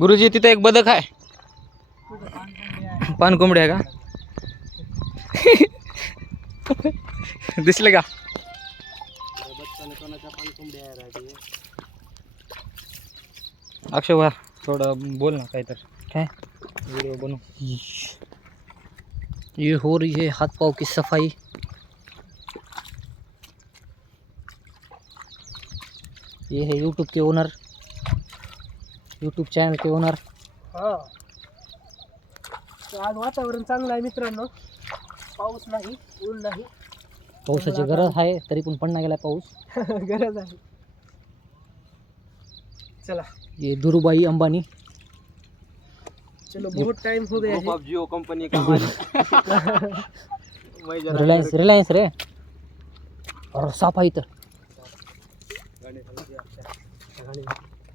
गुरुजी तिथे एक बदक आहे पानकोंबडी आहे का दिसले का अक्षय भा थोडं बोल ना काय तर काय व्हिडिओ बनू ये हो रही है हाथ पाव की सफाई ये है यूट्यूब के ओनर यूट्यूब चॅनलचे ओनर हा आज वातावरण चांगलं आहे मित्रांनो पाऊस नाही ऊन नाही पावसाची गरज आहे तरी पण पन्ना गेला पाऊस गरज आहे चला ये धुरुबाई अंबानी चलो बहुत टाइम हो गया है कंपनी का रिलायन्स रिलायन्स रे और साफ आहे तर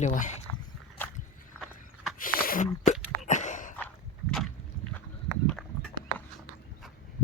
полювай.